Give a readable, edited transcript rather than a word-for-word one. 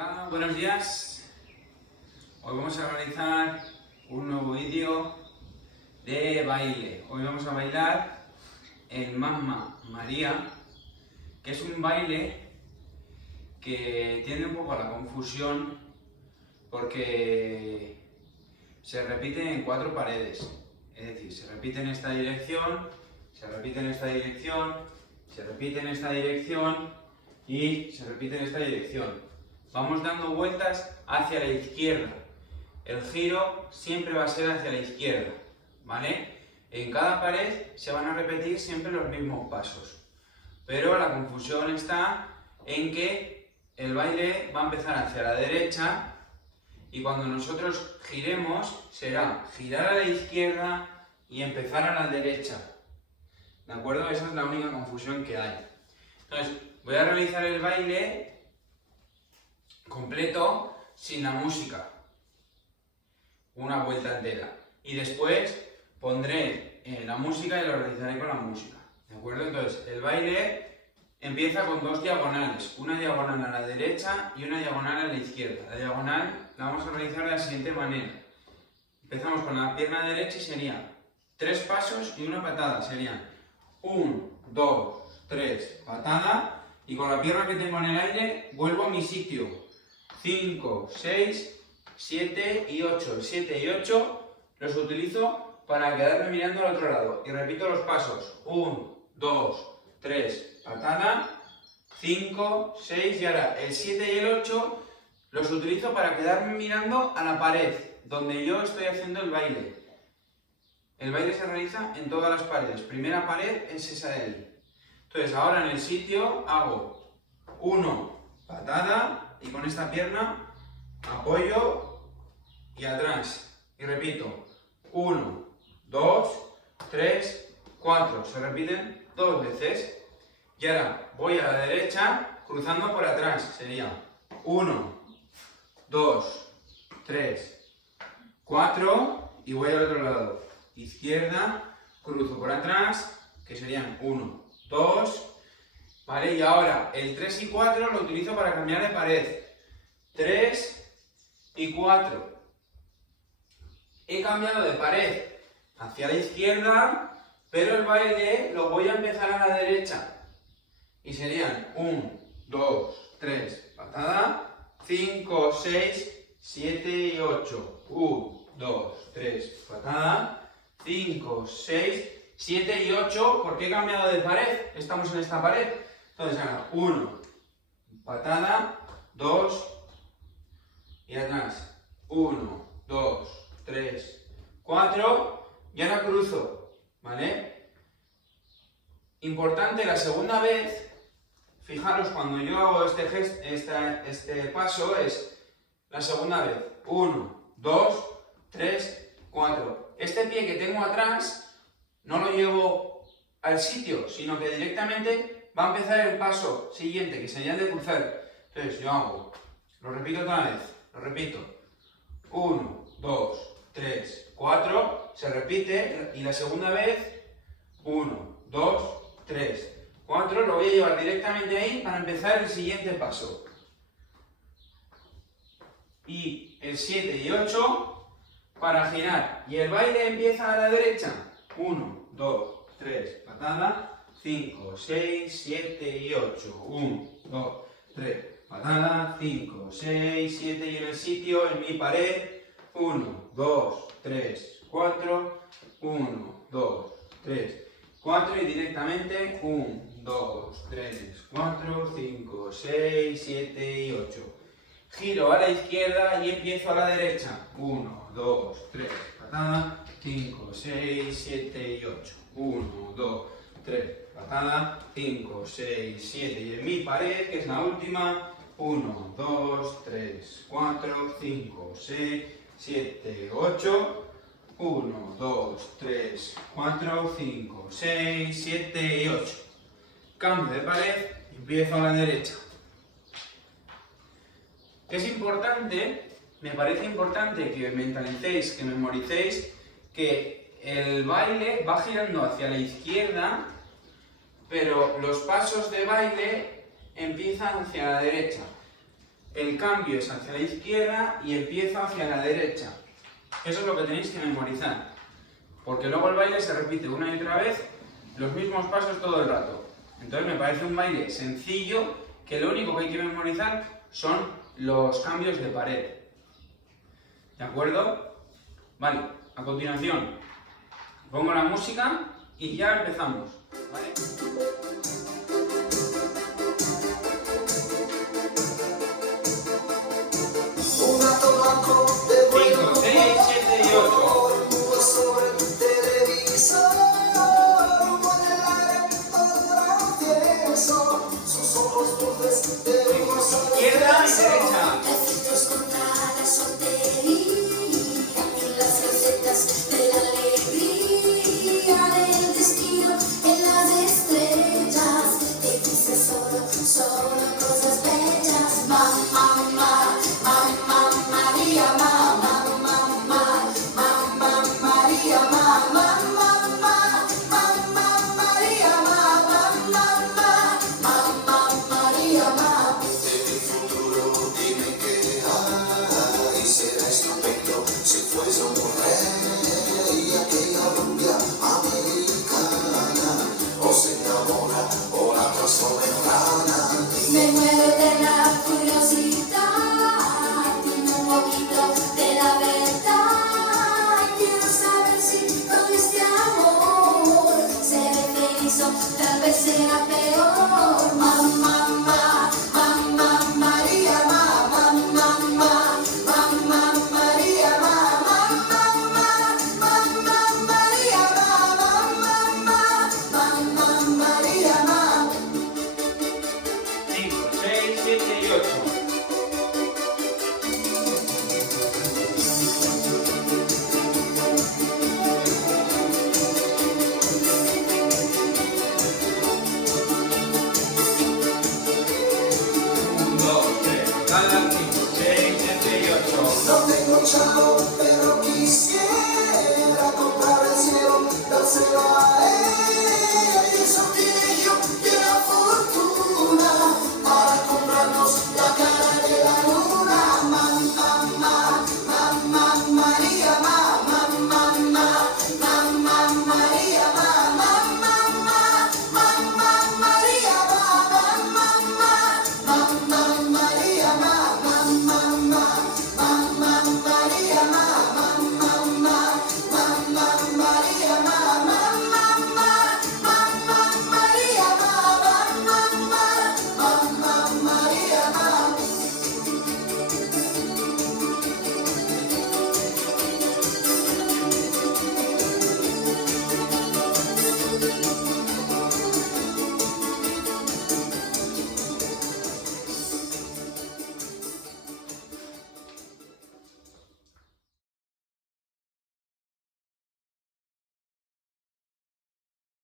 Hola, buenos días. Hoy vamos a realizar un nuevo vídeo de baile. Hoy vamos a bailar el Mamma María, que es un baile que tiene un poco la confusión porque se repite en 4 paredes. Es decir, se repite en esta dirección, se repite en esta dirección, se repite en esta dirección y se repite en esta dirección. Vamos dando vueltas hacia la izquierda. El giro siempre va a ser hacia la izquierda, ¿vale? En cada pared se van a repetir siempre los mismos pasos. Pero la confusión está en que el baile va a empezar hacia la derecha y cuando nosotros giremos será girar a la izquierda y empezar a la derecha. ¿De acuerdo? Esa es la única confusión que hay. Entonces, voy a realizar el baile completo sin la música, una vuelta entera, y después pondré la música y lo realizaré con la música, ¿de acuerdo? Entonces el baile empieza con 2 diagonales, una diagonal a la derecha y una diagonal a la izquierda. La diagonal la vamos a realizar de la siguiente manera: empezamos con la pierna derecha y serían 3 pasos y una patada, serían 1, 2, 3, patada, y con la pierna que tengo en el aire vuelvo a mi sitio. 5, 6, 7 y 8. El 7 y 8 los utilizo para quedarme mirando al otro lado. Y repito los pasos. 1, 2, 3, patada, 5, 6 y ahora el 7 y el 8 los utilizo para quedarme mirando a la pared donde yo estoy haciendo el baile. El baile se realiza en todas las paredes. Primera pared es esa de ahí. Entonces ahora en el sitio hago 1, patada, y con esta pierna apoyo y atrás. Y repito, 1, 2, 3, 4. Se repiten 2 veces. Y ahora voy a la derecha cruzando por atrás. Sería 1, 2, 3, 4 y voy al otro lado. Izquierda, cruzo por atrás, que serían 1, 2. Vale, y ahora el 3 y 4 lo utilizo para cambiar de pared. 3 y 4. He cambiado de pared hacia la izquierda, pero el baile lo voy a empezar a la derecha. Y serían 1, 2, 3, patada, 5, 6, 7 y 8. 1, 2, 3, patada, 5, 6, 7 y 8. ¿Por qué he cambiado de pared? Estamos en esta pared. Entonces ahora 1, patada, 2 y atrás. 1, 2, 3, 4 y ahora cruzo, ¿vale? Importante, la segunda vez, fijaros cuando yo hago este paso es la segunda vez. 1, 2, 3, 4. Este pie que tengo atrás no lo llevo al sitio, sino que directamente va a empezar el paso siguiente, que sería el de cruzar. Entonces yo hago, lo repito otra vez, lo repito. 1, 2, 3, 4, se repite, y la segunda vez, 1, 2, 3, 4, lo voy a llevar directamente ahí para empezar el siguiente paso. Y el 7 y 8 para girar. Y el baile empieza a la derecha. 1, 2, 3, patada. 5, 6, 7 y 8. 1, 2, 3, patada. 5, 6, 7 y en el sitio, en mi pared. 1, 2, 3, 4. 1, 2, 3, 4 y directamente 1, 2, 3, 4, 5, 6, 7 y 8. Giro a la izquierda y empiezo a la derecha. 1, 2, 3, patada. 5, 6, 7 y 8. 1, 2, 3, patada, 5, 6, 7 y en mi pared, que es la última, 1, 2, 3, 4, 5, 6, 7, 8, 1, 2, 3, 4, 5, 6, 7 y 8. Cambio de pared y empiezo a la derecha. Es importante, me parece importante que mentalicéis, que memoricéis que el baile va girando hacia la izquierda, pero los pasos de baile empiezan hacia la derecha. el cambio es hacia la izquierda y empiezo hacia la derecha. Eso es lo que tenéis que memorizar, porque luego el baile se repite una y otra vez, los mismos pasos todo el rato. Entonces me parece un baile sencillo, que lo único que hay que memorizar son los cambios de pared. ¿De acuerdo? Vale, a continuación pongo la música y ya empezamos, ¿vale?